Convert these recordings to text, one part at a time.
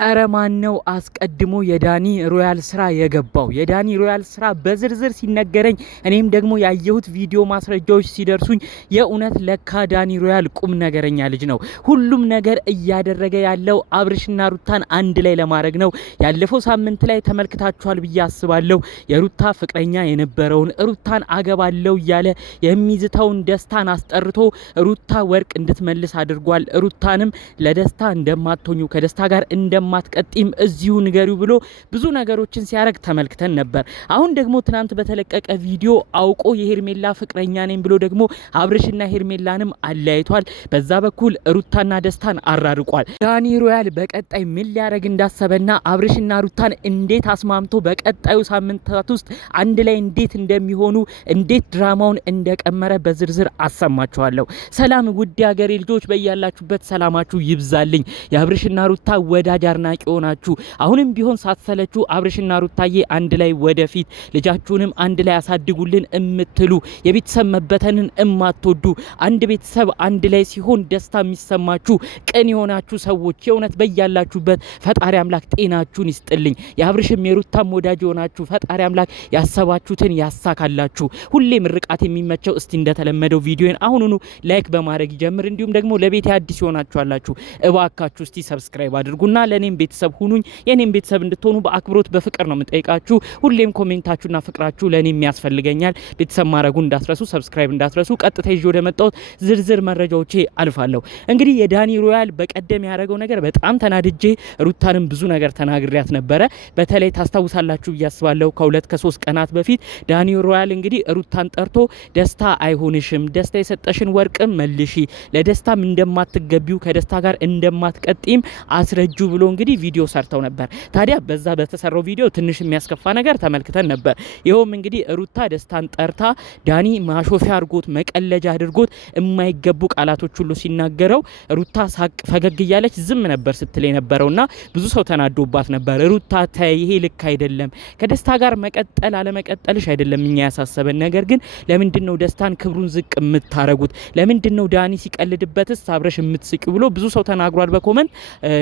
አረ ማን ነው አስቀድሞ የዳኒ ሮያል ስራ የገባው? የዳኒ ሮያል ስራ በዝርዝር ሲነገረኝ እኔም ደግሞ ያየሁት ቪዲዮ ማስረጃዎች ሲደርሱኝ የእውነት ለካ ዳኒ ሮያል ቁም ነገረኛ ልጅ ነው። ሁሉም ነገር እያደረገ ያለው አብርሽና ሩታን አንድ ላይ ለማድረግ ነው። ያለፈው ሳምንት ላይ ተመልክታችኋል ብዬ አስባለሁ። የሩታ ፍቅረኛ የነበረውን ሩታን አገባለው እያለ የሚዝተውን ደስታን አስጠርቶ ሩታ ወርቅ እንድትመልስ አድርጓል። ሩታንም ለደስታ እንደማትሆኙ ከደስታ ጋር ማትቀጥም እዚሁ ንገሪው ብሎ ብዙ ነገሮችን ሲያረግ ተመልክተን ነበር። አሁን ደግሞ ትናንት በተለቀቀ ቪዲዮ አውቆ የሄርሜላ ፍቅረኛ ነኝ ብሎ ደግሞ አብርሽና ሄርሜላንም አለያይቷል። በዛ በኩል ሩታና ደስታን አራርቋል። ዳኒ ሮያል በቀጣይ ምን ሊያረግ እንዳሰበና አብርሽና ሩታን እንዴት አስማምቶ በቀጣዩ ሳምንታት ውስጥ አንድ ላይ እንዴት እንደሚሆኑ እንዴት ድራማውን እንደቀመረ በዝርዝር አሰማችኋለሁ። ሰላም ውድ ሀገሬ ልጆች፣ በያላችሁበት ሰላማችሁ ይብዛልኝ። የአብርሽና ሩታ ወዳጅ አድናቂ ሆናችሁ አሁንም ቢሆን ሳትሰለቹ አብርሽና ሩታዬ አንድ ላይ ወደፊት ልጃችሁንም አንድ ላይ ያሳድጉልን እምትሉ የቤተሰብ መበተንን እማትወዱ አንድ ቤተሰብ አንድ ላይ ሲሆን ደስታ የሚሰማችሁ ቅን የሆናችሁ ሰዎች የእውነት በያላችሁበት ፈጣሪ አምላክ ጤናችሁን ይስጥልኝ። የአብርሽም የሩታም ወዳጅ የሆናችሁ ፈጣሪ አምላክ ያሰባችሁትን ያሳካላችሁ። ሁሌ ምርቃት የሚመቸው እስቲ እንደተለመደው ቪዲዮን አሁኑኑ ላይክ በማድረግ ይጀምር። እንዲሁም ደግሞ ለቤት አዲስ ሆናችሁ አላችሁ እባካችሁ እስቲ ሰብስክራይብ አድርጉና ለኔም ቤተሰብ ሁኑኝ። የኔም ቤተሰብ እንድትሆኑ በአክብሮት በፍቅር ነው የምጠይቃችሁ። ሁሌም ኮሜንታችሁና ፍቅራችሁ ለኔም ያስፈልገኛል። ቤተሰብ ማድረጉ እንዳትረሱ፣ ሰብስክራይብ እንዳትረሱ። ቀጥታ ይዤ ወደ መጣሁት ዝርዝር መረጃዎቼ አልፋለሁ። እንግዲህ የዳኒ ሮያል በቀደም ያደረገው ነገር በጣም ተናድጄ ሩታንም ብዙ ነገር ተናግሪያት ነበረ። በተለይ ታስታውሳላችሁ ብዬ አስባለሁ ከሁለት ከሶስት ቀናት በፊት ዳኒ ሮያል እንግዲህ ሩታን ጠርቶ ደስታ አይሆንሽም፣ ደስታ የሰጠሽን ወርቅም መልሺ፣ ለደስታም እንደማትገቢው ከደስታ ጋር እንደማትቀጥም አስረጁ ብሎ እንግዲህ ቪዲዮ ሰርተው ነበር። ታዲያ በዛ በተሰራው ቪዲዮ ትንሽ የሚያስከፋ ነገር ተመልክተን ነበር። ይኸውም እንግዲህ ሩታ ደስታን ጠርታ ዳኒ ማሾፊያ አድርጎት መቀለጃ አድርጎት የማይገቡ ቃላቶች ሁሉ ሲናገረው ሩታ ሳቅ ፈገግ እያለች ዝም ነበር ስትል የነበረውና ብዙ ሰው ተናዶባት ነበር። ሩታ ተይ፣ ይሄ ልክ አይደለም። ከደስታ ጋር መቀጠል አለመቀጠልሽ አይደለም እኛ ያሳሰበን፣ ነገር ግን ለምንድነው ደስታን ክብሩን ዝቅ የምታረጉት? ለምንድነው ዳኒ ሲቀልድበትስ አብረሽ የምትስቂው ብሎ ብዙ ሰው ተናግሯል በኮመንት።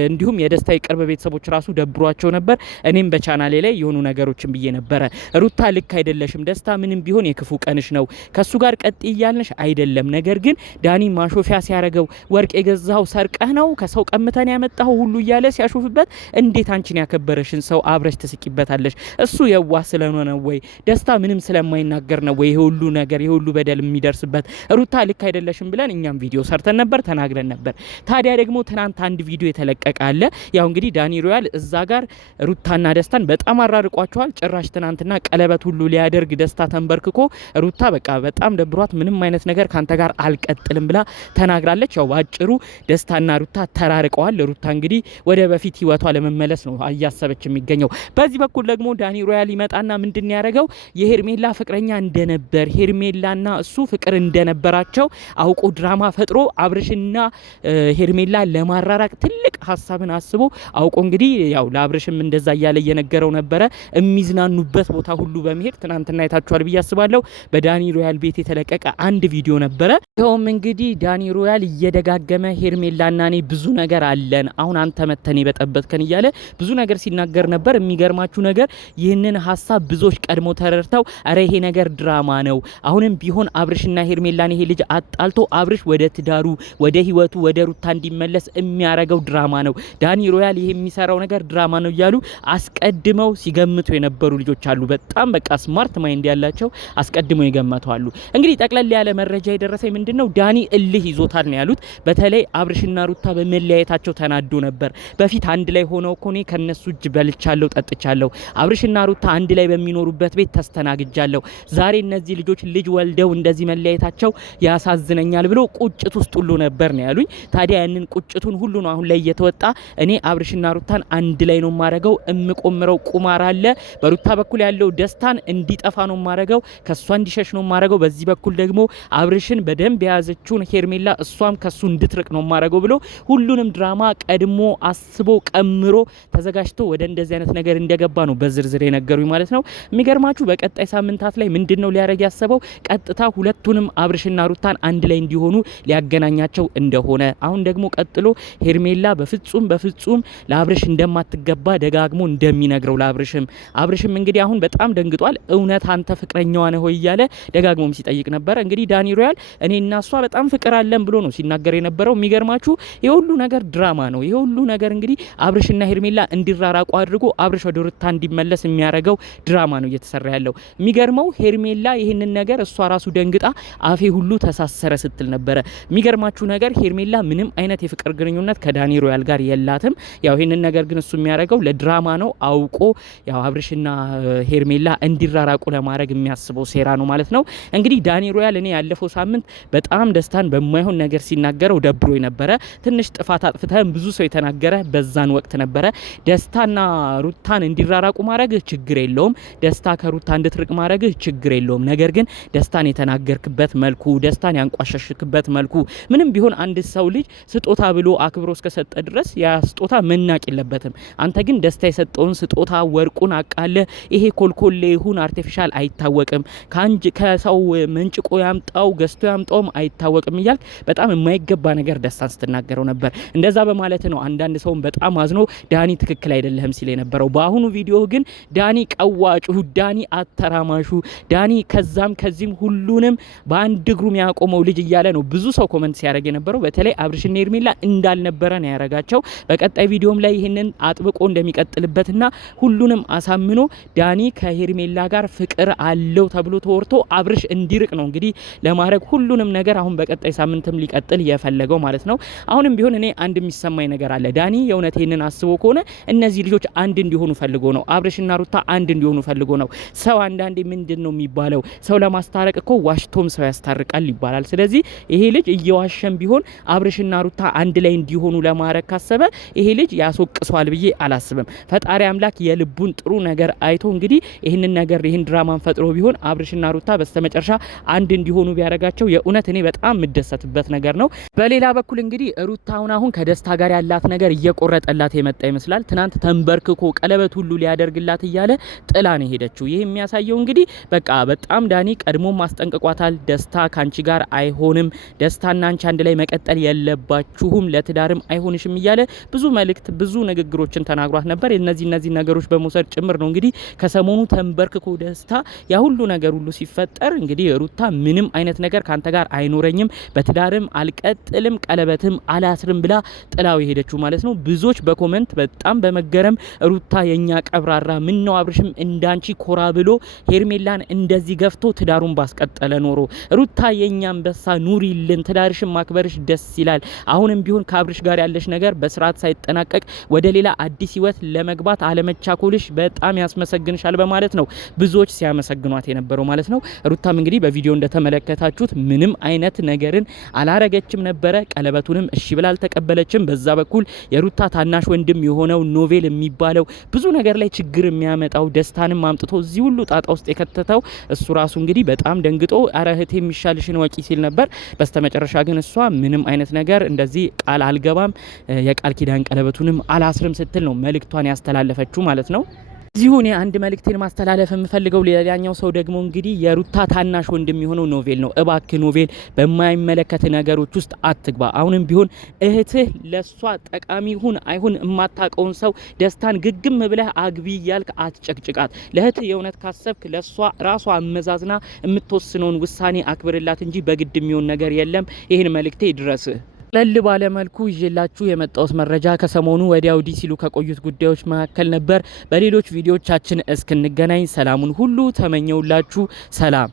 እንዲሁም የደስታ የቅርብ ቤተሰቦች ራሱ ደብሯቸው ነበር። እኔም በቻናሌ ላይ የሆኑ ነገሮችን ብዬ ነበረ። ሩታ ልክ አይደለሽም፣ ደስታ ምንም ቢሆን የክፉ ቀንሽ ነው፣ ከሱ ጋር ቀጥ እያልነሽ አይደለም። ነገር ግን ዳኒ ማሾፊያ ሲያረገው ወርቅ የገዛው ሰርቀህ ነው ከሰው ቀምተን ያመጣው ሁሉ እያለ ሲያሾፍበት እንዴት አንቺን ያከበረሽን ሰው አብረሽ ትስቂበታለሽ? እሱ የዋህ ስለሆነ ነው ወይ? ደስታ ምንም ስለማይናገር ነው ወይ? ይሄ ሁሉ ነገር ይሄ ሁሉ በደል የሚደርስበት? ሩታ ልክ አይደለሽም ብለን እኛም ቪዲዮ ሰርተን ነበር፣ ተናግረን ነበር። ታዲያ ደግሞ ትናንት አንድ ቪዲዮ የተለቀቀ አለ። ያው እንግዲህ ዳኒ ሮያል እዛ ጋር ሩታና ደስታን በጣም አራርቋቸዋል። ጭራሽ ትናንትና ቀለበት ሁሉ ሊያደርግ ደስታ ተንበርክኮ ሩታ በቃ በጣም ደብሯት ምንም አይነት ነገር ካንተ ጋር አልቀጥልም ብላ ተናግራለች። ያው ባጭሩ ደስታና ሩታ ተራርቀዋል። ሩታ እንግዲህ ወደ በፊት ህይወቷ ለመመለስ ነው እያሰበች የሚገኘው። በዚህ በኩል ደግሞ ዳኒ ሮያል ይመጣና ምንድን ያደረገው የሄርሜላ ፍቅረኛ እንደነበር ሄርሜላና እሱ ፍቅር እንደነበራቸው አውቆ ድራማ ፈጥሮ አብርሽና ሄርሜላ ለማራራቅ ትልቅ ሀሳብን አስቦ አውቆ እንግዲህ ያው ለአብርሽም እንደዛ እያለ እየነገረው ነበረ። የሚዝናኑበት ቦታ ሁሉ በመሄድ ትናንትና አይታችኋል ብዬ አስባለሁ። በዳኒ ሮያል ቤት የተለቀቀ አንድ ቪዲዮ ነበረ። ይኸውም እንግዲህ ዳኒ ሮያል እየደጋገመ ሄርሜላና እኔ ብዙ ነገር አለን፣ አሁን አንተ መተን የበጠበጥከን እያለ ብዙ ነገር ሲናገር ነበር። የሚገርማችሁ ነገር ይህንን ሀሳብ ብዙዎች ቀድሞ ተረድተው አረ ይሄ ነገር ድራማ ነው፣ አሁንም ቢሆን አብርሽና ሄርሜላን ይሄ ልጅ አጣልቶ አብርሽ ወደ ትዳሩ ወደ ህይወቱ ወደ ሩታ እንዲመለስ የሚያረገው ድራማ ነው፣ ዳኒ ሮያል ይሄ የሚሰራው ነገር ድራማ ነው እያሉ አስቀድመው ሲገምቱ የነበሩ ልጆች አሉ። በጣም በቃ ስማርት ማይንድ ያላቸው አስቀድመው ይገምቱ አሉ። እንግዲህ ጠቅለል ያለ መረጃ የደረሰኝ ምንድነው ዳኒ እልህ ይዞታል ነው ያሉት። በተለይ አብርሽና ሩታ በመለያየታቸው ተናዶ ነበር። በፊት አንድ ላይ ሆነው ኮኔ ከነሱ እጅ በልቻለሁ ጠጥቻለሁ፣ አብርሽና ሩታ አንድ ላይ በሚኖሩበት ቤት ተስተናግጃለሁ፣ ዛሬ እነዚህ ልጆች ልጅ ወልደው እንደዚህ መለያየታቸው ያሳዝነኛል ብሎ ቁጭት ውስጥ ሁሉ ነበር ነው ያሉኝ። ታዲያ ያንን ቁጭቱን ሁሉ ነው አሁን ላይ እየተወጣ እኔ አብርሽና ሩታን አንድ ላይ ነው ማረገው፣ እምቆምረው ቁማር አለ። በሩታ በኩል ያለው ደስታን እንዲጠፋ ነው ማረገው፣ ከሷ እንዲሸሽ ነው ማረገው። በዚህ በኩል ደግሞ አብርሽን በደንብ የያዘችውን ሄርሜላ እሷም ከሱ እንድትርቅ ነው ማረገው ብሎ ሁሉንም ድራማ ቀድሞ አስቦ ቀምሮ ተዘጋጅቶ ወደ እንደዚህ አይነት ነገር እንደገባ ነው በዝርዝር የነገሩኝ ማለት ነው። የሚገርማችሁ በቀጣይ ሳምንታት ላይ ምንድነው ሊያረግ ያሰበው? ቀጥታ ሁለቱንም አብርሽና ሩታን አንድ ላይ እንዲሆኑ ሊያገናኛቸው እንደሆነ። አሁን ደግሞ ቀጥሎ ሄርሜላ በፍጹም ለአብርሽ እንደማትገባ ደጋግሞ እንደሚነግረው አብርሽም እንግዲህ አሁን በጣም ደንግጧል። እውነት አንተ ፍቅረኛዋ ነህ ወይ እያለ ደጋግሞም ሲጠይቅ ነበር። እንግዲህ ዳኒ ሮያል እኔና እሷ በጣም ፍቅር አለን ብሎ ነው ሲናገር የነበረው። የሚገርማችሁ የሁሉ ነገር ድራማ ነው። የሁሉ ነገር እንግዲህ አብርሽና ሄርሜላ እንዲራራቁ አድርጎ አብርሽ ወደ ሩታ እንዲመለስ የሚያደርገው ድራማ ነው እየተሰራ ያለው። የሚገርመው ሄርሜላ ይህንን ነገር እሷ ራሱ ደንግጣ አፌ ሁሉ ተሳሰረ ስትል ነበረ። የሚገርማችሁ ነገር ሄርሜላ ምንም አይነት የፍቅር ግንኙነት ከዳኒ ሮያል ጋር የላትም። ያው ይህንን ነገር ግን እሱ የሚያደርገው ለድራማ ነው። አውቆ ያው አብርሽና ሄርሜላ እንዲራራቁ ለማድረግ የሚያስበው ሴራ ነው ማለት ነው። እንግዲህ ዳኒ ሮያል እኔ ያለፈው ሳምንት በጣም ደስታን በማይሆን ነገር ሲናገረው ደብሮ ነበረ። ትንሽ ጥፋት አጥፍተን ብዙ ሰው የተናገረ በዛን ወቅት ነበረ። ደስታና ሩታን እንዲራራቁ ማድረግ ችግር የለውም። ደስታ ከሩታ እንድትርቅ ማድረግ ችግር የለውም። ነገር ግን ደስታን የተናገርክበት መልኩ፣ ደስታን ያንቋሸሽክበት መልኩ ምንም ቢሆን አንድ ሰው ልጅ ስጦታ ብሎ አክብሮ እስከሰጠ ድረስ ያ ስጦታ መናቅ የለበትም። አንተ ግን ደስታ የሰጠውን ስጦታ ወርቁን አቃለ ይሄ ኮልኮሌ ይሁን አርቲፊሻል አይታወቅም፣ ከሰው መንጭቆ ያምጣው ገዝቶ ያምጣውም አይታወቅም እያልክ በጣም የማይገባ ነገር ደስታን ስትናገረው ነበር። እንደዛ በማለት ነው አንዳንድ ሰውም በጣም አዝኖ ዳኒ ትክክል አይደለም ሲል የነበረው። በአሁኑ ቪዲዮ ግን ዳኒ ቀዋጩ፣ ዳኒ አተራማሹ፣ ዳኒ ከዛም ከዚህም ሁሉንም በአንድ እግሩ ያቆመው ልጅ እያለ ነው ብዙ ሰው ኮመንት ሲያደርግ የነበረው። በተለይ አብርሽና ሄርሜላ እንዳልነበረ ነው ያረጋቸው። በቀጣይ ቪዲዮም ላይ ይህንን አጥብቆ እንደሚቀጥልበትና ሁሉንም አሳምኖ ዳኒ ከሄርሜላ ጋር ፍቅር አለው ተብሎ ተወርቶ አብርሽ እንዲርቅ ነው እንግዲህ ለማድረግ ሁሉንም ነገር አሁን በቀጣይ ሳምንትም ሊቀጥል የፈለገው ማለት ነው። አሁንም ቢሆን እኔ አንድ የሚሰማኝ ነገር አለ። ዳኒ የእውነት ይህንን አስቦ ከሆነ እነዚህ ልጆች አንድ እንዲሆኑ ፈልጎ ነው። አብርሽና ሩታ አንድ እንዲሆኑ ፈልጎ ነው። ሰው አንዳንዴ ምንድን ነው የሚባለው፣ ሰው ለማስታረቅ እኮ ዋሽቶም ሰው ያስታርቃል ይባላል። ስለዚህ ይሄ ልጅ እየዋሸም ቢሆን አብርሽና ሩታ አንድ ላይ እንዲሆኑ ለማድረግ ካሰበ ይሄ ልጅ ያስወቅሷል ብዬ አላስብም። ፈጣሪ አምላክ የልቡን ጥሩ ነገር አይቶ እንግዲህ ይህንን ነገር ይህን ድራማን ፈጥሮ ቢሆን አብርሽና ሩታ በስተመጨረሻ አንድ እንዲሆኑ ቢያደርጋቸው የእውነት እኔ በጣም የምደሰትበት ነገር ነው። በሌላ በኩል እንግዲህ ሩታ አሁን ከደስታ ጋር ያላት ነገር እየቆረጠላት የመጣ ይመስላል። ትናንት ተንበርክኮ ቀለበት ሁሉ ሊያደርግላት እያለ ጥላ ነው ሄደችው። ይህ የሚያሳየው እንግዲህ በቃ በጣም ዳኒ ቀድሞ ማስጠንቅቋታል። ደስታ ካንቺ ጋር አይሆንም፣ ደስታና አንቺ አንድ ላይ መቀጠል የለባችሁም፣ ለትዳርም አይሆንሽም እያለ ብዙ መልእክት ብዙ ንግግሮችን ተናግሯት ነበር። እነዚህ ነገሮች በመውሰድ ጭምር ነው እንግዲህ ከሰሞኑ ተንበርክኮ ደስታ ያ ሁሉ ነገር ሁሉ ሲፈጠር እንግዲህ ሩታ ምንም አይነት ነገር ካንተ ጋር አይኖረኝም፣ በትዳርም አልቀጥልም፣ ቀለበትም አላስርም ብላ ጥላው የሄደችው ማለት ነው። ብዙዎች በኮመንት በጣም በመገረም ሩታ የኛ ቀብራራ ምን ነው አብርሽም እንዳንቺ ኮራ ብሎ ሄርሜላን እንደዚህ ገፍቶ ትዳሩን ባስቀጠለ ኖሮ፣ ሩታ የኛ አንበሳ ኑሪልን፣ ትዳርሽን ማክበርሽ ደስ ይላል። አሁንም ቢሆን ከአብርሽ ጋር ያለሽ ነገር በስርዓት ሳይጠናቀቅ ወደ ሌላ አዲስ ህይወት ለመግባት አለመቻኮልሽ በጣም ያስመሰግንሻል በማለት ነው ብዙዎች ሲያመሰግኗት የነበረው ማለት ነው። ሩታም እንግዲህ በቪዲዮ እንደተመለከታችሁት ምንም አይነት ነገርን አላረገችም ነበረ። ቀለበቱንም እሺ ብላ አልተቀበለችም። በዛ በኩል የሩታ ታናሽ ወንድም የሆነው ኖቬል የሚባለው ብዙ ነገር ላይ ችግር የሚያመጣው ደስታንም አምጥቶ እዚህ ሁሉ ጣጣ ውስጥ የከተተው እሱ ራሱ እንግዲህ በጣም ደንግጦ አረ እህቴ የሚሻልሽን ወቂ ሲል ነበር። በስተመጨረሻ ግን እሷ ምንም አይነት ነገር እንደዚህ ቃል አልገባም የቃል ኪዳን ቀለበቱንም አላስርም ስትል ነው መልእክቷን ያስተላለፈችው ማለት ነው። እዚሁን አንድ መልእክቴን ማስተላለፍ የምፈልገው ሌላኛው ሰው ደግሞ እንግዲህ የሩታ ታናሽ ወንድም የሆነው ኖቬል ነው። እባክህ ኖቬል በማይመለከት ነገሮች ውስጥ አትግባ። አሁንም ቢሆን እህትህ ለሷ ጠቃሚ ይሁን አይሁን የማታውቀውን ሰው ደስታን ግግም ብለህ አግቢ እያልክ አትጨቅጭቃት። ለእህትህ የእውነት ካሰብክ ለሷ ራሷ አመዛዝና የምትወስነውን ውሳኔ አክብርላት እንጂ በግድ የሚሆን ነገር የለም። ይህን መልእክቴ ይድረስህ። ለል ባለ መልኩ ይዤላችሁ የመጣውስ መረጃ ከሰሞኑ ወዲያው ዲ ሲሉ ከቆዩት ጉዳዮች መካከል ነበር። በሌሎች ቪዲዮቻችን እስክንገናኝ ሰላሙን ሁሉ ተመኘውላችሁ። ሰላም